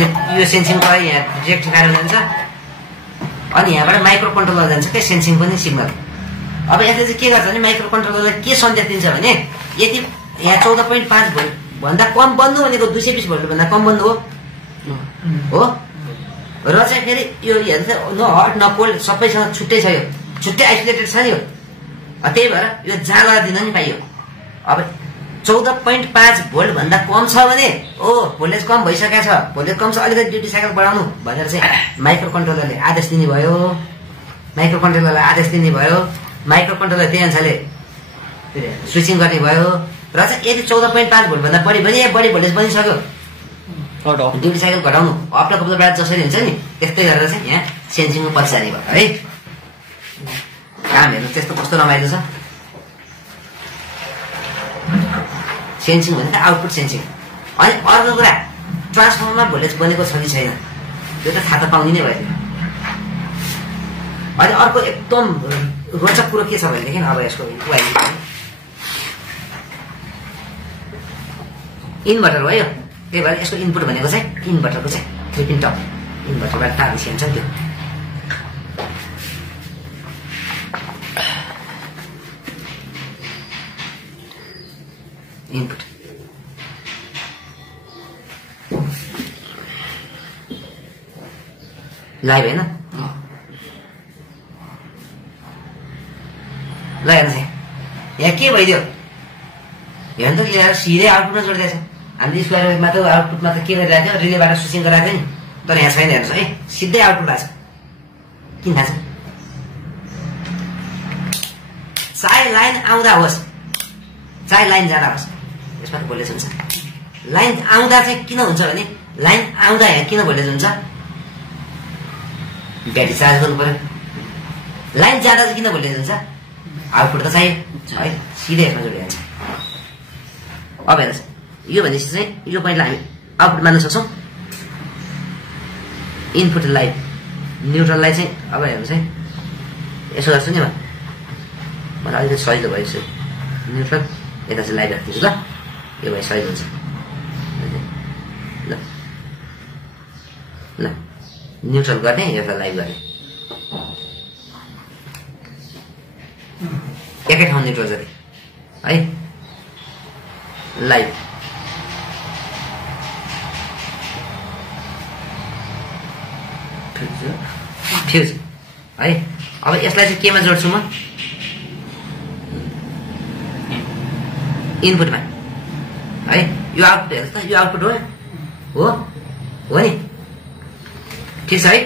अनि यो सेन्सिङबाट यहाँ डिरेक्ट ठेकाएर जान्छ अनि यहाँबाट माइक्रो कन्ट्रोलर जान्छ क्या सेन्सिङ पनि सिग्नल। अब यसले चाहिँ के गर्छ भने माइक्रो कन्ट्रोलरलाई के सन्देश दिन्छ भने यति यहाँ 14.5 भोल्ट भन्दा कम बन्नु भनेको 220 भोल्ट भन्दा कम बन्नु हो र चाहिँ फेरि यो हेर्छ न हट न कोल्ड सबैसँग छुट्टै छ यो छुट्टै आइसोलेटेड छ नि यो त्यही भएर यो जाँदा दिन नि पाइयो। अब 14.5 भोल्ट भन्दा कम छ भने भोल्टेज कम भइसकेको छ भोल्टेज कम छ अलिकति ड्युटी साइकल बढाउनु भनेर चाहिँ माइक्रो कन्ट्रोलरले आदेश दिने भयो। माइक्रो कन्ट्रोलरलाई आदेश दिने भयो माइक्रो कन्ट्रोलर त्यही अनुसारले स्विचिङ गर्ने भयो र चाहिँ यदि 14.5 भोल्ट भन्दा बढी भने बढी भोल्टेज बनिसक्यो ड्युटी साइकल घटाउनु अप्लो कप्लो बेला जसरी हुन्छ नि त्यस्तै गरेर चाहिँ यहाँ सेन्सिङको पछि जाने भयो है। काम हेर्नु त्यस्तो कस्तो रमाइलो छ सेन्सिङ भनेको आउटपुट सेन्सिङ। अनि अर्को कुरा ट्रान्सफर्मरमा भोल्टेज बनेको छ कि छैन त्यो त थाहा त पाउने नै भयो। अनि अर्को एकदम रोचक कुरो के छ भनेदेखि अब यसको इन्भर्टर भयो त्यही भएर यसको इनपुट भनेको चाहिँ इन्भर्टरको चाहिँ 3 पिन टप इन्भर्टरबाट तार निस्किन्छ त्यो। इनपुट लाइभ होइन ल हेर्नुहोस् यहाँ के भइदियो हेर्नु त ल्याएर सिधै आउटपुटमा जोडिदिएछ। हामीले स्क्वायरमा त आउटपुटमा त के गरिरहेको थियो रिलेबाट स्विचिङ गराएको थियो नि तर यहाँ छैन हेर्नुहोस् है सिधै आउटपुट आएको छ। किन थाहा छ चाहे लाइन आउँदा होस् चाहे लाइन जाँदा होस् यसमा त भोल्टेज हुन्छ। लाइन आउँदा चाहिँ किन हुन्छ भने लाइन आउँदा यहाँ किन भोल्टेज हुन्छ ब्याट्री चार्ज गर्नु पर्यो। लाइन जाँदा चाहिँ किन भोल्टेज हुन्छ आउटपुट त चाहियो है सिधै यसमा जोडिन्छ। अब हेर्नुहोस् यो भनेपछि चाहिँ यो पहिला हामी आउटपुट मान्न सक्छौँ इनपुट लाइभ न्युट्रललाई चाहिँ अब हेर्नुहोस् है यसो गर्छु नि मलाई अलिकति सजिलो भइसक्यो न्युट्रल यता चाहिँ लाइभ राखिदिन्छु ल यो भए सजिलो हुन्छ ल ल न्युट्रल गर्ने एउटा लाइभ गर्ने एकै ठाउँ न्युट्रल जति है लाइभ फ्युज है। अब यसलाई चाहिँ केमा जोड्छु म इनपुटमा है यो आउटपुट हेर्नुहोस् त यो आउटपुट हो नि ठिक छ है।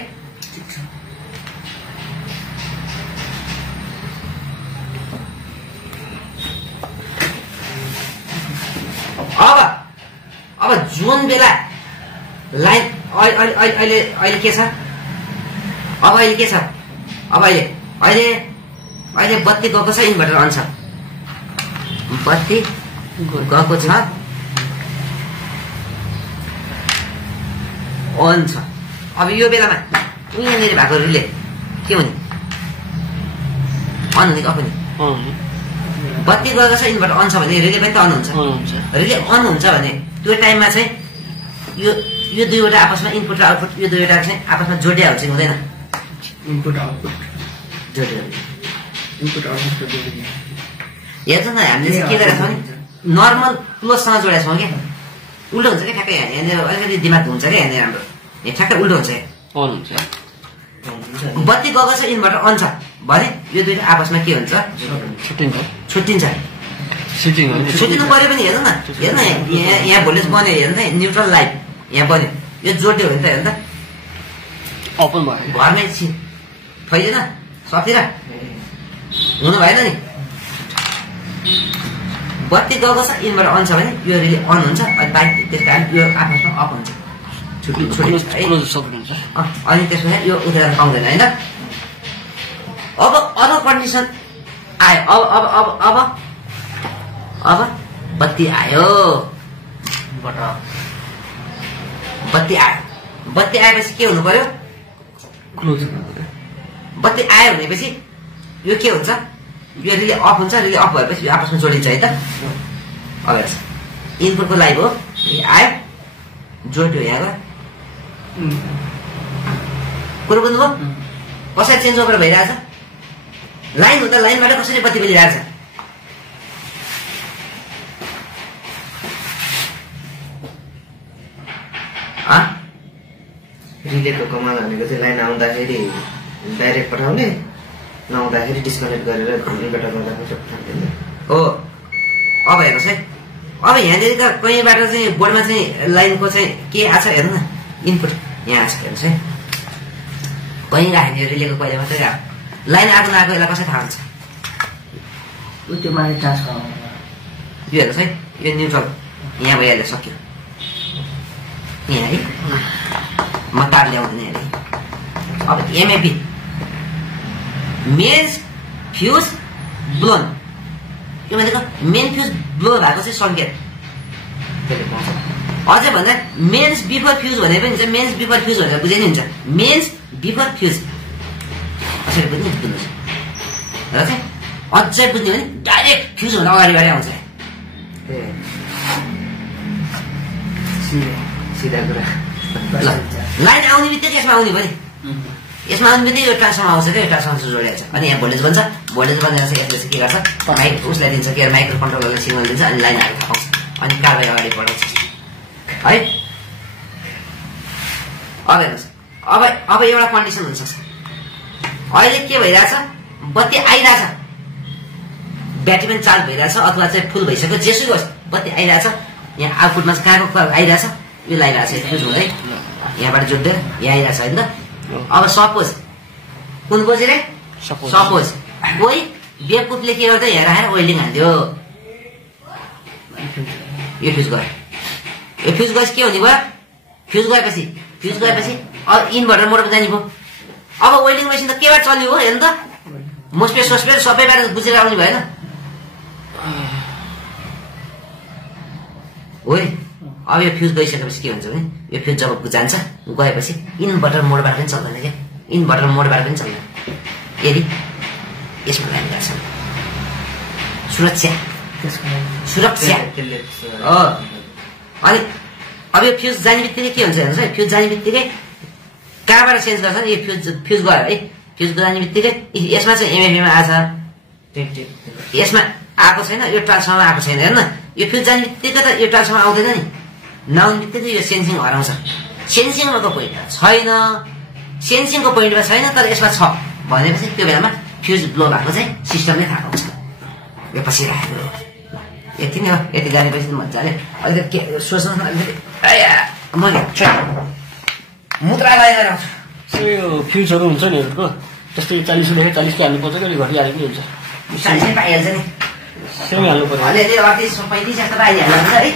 अब जुन बेला लाइन अहिले के छ अब अहिले के छ अब अहिले बत्ती गएको छ इन्भर्टर अन छ बत्ती गएको छ अन छ। अब यो बेलामा यहाँनिर भएको रिले के हुने अन हुने कि अफ हुने बत्ती गएको छ इन्भर्टर अन छ भने रिले पनि त अन हुन्छ। रिले अन हुन्छ भने त्यो टाइममा चाहिँ यो दुईवटा आपसमा इनपुट र आउटपुट यो दुईवटा चाहिँ आपसमा जोडिया हुन्छ कि हुँदैन इनपुट आउटपुट जोडिया इनपुट आउटपुट जोडिया हेर्छ न हामीले चाहिँ के गरेका छौँ भने नर्मल क्लोजसँग जोडेका छौँ क्या उल्टो हुन्छ क्या ठ्याक्कै यहाँनिर अलिकति दिमाग हुन्छ क्या यहाँनिर हाम्रो यहाँ ठ्याक्कै उल्टो हुन्छ बत्ती गएको छ इन्भर्टर अन छ भने यो दुईटा आपसमा के हुन्छ छुट्टिन्छ छुट्टिनु पर्यो पनि हेर्नु न यहाँ भोल्टेज बन्यो हेर्नु त न्युट्रल लाइभ यहाँ बन्यो यो जोड्यो भने त हेर्नु त ओपन भयो घरमै फैलिएन सबतिर हुनु भएन नि बत्ती गएको छ इन्भर्टर अन छ भने यो रिले अन हुन्छ अनि बाइक त्यस कारण यो आपसमा अफ हुन्छ अनि त्यसमा यो उठेर पाउँदैन होइन। अब अरू कन्डिसन आयो अब बत्ती आयो बत्ती आएपछि के हुनु पर्यो बत्ती आयो भनेपछि यो के हुन्छ यो रिले अफ हुन्छ रिले अफ भएपछि यो आपसमा जोडिन्छ है त। अब हेर्छ इनपुटको लाइभ हो आयो जोड्यो यहाँ कुरो बुझ्नुभयो कसरी चेन्ज ओभर भइरहेछ लाइन हुँदा लाइनबाट कसरी बत्ती बलिरहेछ रिलेको कमाल भनेको चाहिँ लाइन आउँदाखेरि डाइरेक्ट पठाउने नआउँदाखेरि डिस्कनेक्ट गरेर इन्भर्टर गर्दा हो अब हेर्नुहोस् है अब यहाँनिर त कहीँबाट चाहिँ बोर्डमा चाहिँ लाइनको चाहिँ के आएको छ हेर्नु न इनपुट यहाँ आएको छ हेर्नुहोस् है कहीँ राख्ने रिलेको कहिले मात्रै राख लाइन आएको नआएको यसलाई कसरी थाहा हुन्छ त्यो माथि ट्रान्सफर यो हेर्नुहोस् है यो न्युट्रल यहाँ भइहाल्यो सक्यो यहाँ है म तार ल्याउँदैन अरे अब एमएपी मेन्स फ्युज ब्लोन के भनेको मेन फ्युज ब्लो भएको चाहिँ सङ्केत अझै भन्दा मेन्स बिफोर फ्युज भने पनि हुन्छ मेन्स बिफोर फ्युज भनेर बुझे नि हुन्छ मेन्स बिफोर फ्युज कसरी बुझ्ने बुझ्नुहोस् र चाहिँ अझै बुझ्ने भने डाइरेक्ट फ्युज हुन अगाडिबाटै आउँछ सिधा कुरा ल लाइन आउने बित्तिकै यसमा आउने भयो नि यसमा आउने बित्तिकै यो ट्रान्सफर्मर आउँछ क्या यो ट्रान्सफर्मर जोडिएको छ अनि यहाँ भोल्टेज बन्छ भोल्टेज बनेर चाहिँ यसले चाहिँ के गर्छ माइक उसलाई दिन्छ के माइक्रो कन्ट्रोलरले सिग्नल दिन्छ अनि लाइनहरू थापाउँछ अनि कारबाही अगाडि बढाउँछ है अब हेर्नुहोस् अब एउटा कन्डिसन हुनसक्छ अहिले के भइरहेछ बत्ती आइरहेछ ब्याट्री पनि चार्ज भइरहेछ अथवा चाहिँ फुल भइसक्यो जेसुकै होस् बत्ती आइरहेछ यहाँ आउटपुटमा चाहिँ कहाँको आइरहेछ यो लगाइरहेछ फ्युज हुँदै यहाँबाट जोड्दै यहाँ आइरहेछ होइन त अब सपोज कुन बोजी रे सपोज कोही बेवकुफले के गर्दै यहाँ राखेर वेल्डिङ हान्थ्यो यो फ्युज गयो यो फ्युज गएपछि के हुने भयो फ्युज गएपछि अब इन्भर्टर मोडमा जाने भयो अब वेल्डिङ मेसिन त केबाट चल्यो हो हेर्नु त मोस्पेट सोस्पेट सबैबाट बुझेर आउने भएन हो अब यो फ्युज गइसकेपछि के हुन्छ भने यो फ्युज जब जान्छ गएपछि इन्भर्टर मोडबाट पनि चल्दैन क्या इन्भर्टर मोडबाट पनि चल्दैन यदि यसमा लाइन गर्छ सुरक्षा अनि अब यो फ्युज जाने बित्तिकै के हुन्छ हेर्नुहोस् है फ्युज जाने बित्तिकै कहाँबाट चेन्ज गर्छ नि यो फ्युज गयो है फ्युज जाने बित्तिकै यसमा चाहिँ एमएफीमा आछ यसमा आएको छैन यो ट्रान्सफर्मर आएको छैन हेर्न यो फ्युज जाने बित्तिकै त यो ट्रान्सफर्मर आउँदैन नि नआउने बित्तिकै यो सेन्सिङ हराउँछ सेन्सिङमा त पोइन्ट छैन सेन्सिङको पोइन्टमा छैन तर यसमा छ भनेपछि त्यो बेलामा फ्युज ब्लो भएको चाहिँ सिस्टमले थाहा पाउँछ यो पछि राखेको यति नै हो यति गरेपछि मजाले अलिकति के सोच्नुहोस् न अलिकति मैले मूत्रालय आउँछु यो फ्युजहरू हुन्छ निहरूको जस्तै 40 40 हाल्नुपर्छ कि घटिहाल्यो नि हुन्छ 40 पाइहाल्छ नि सेमी हाल्नु पर्यो अलिअलि 38 35 जस्तो पाइहाल्छ है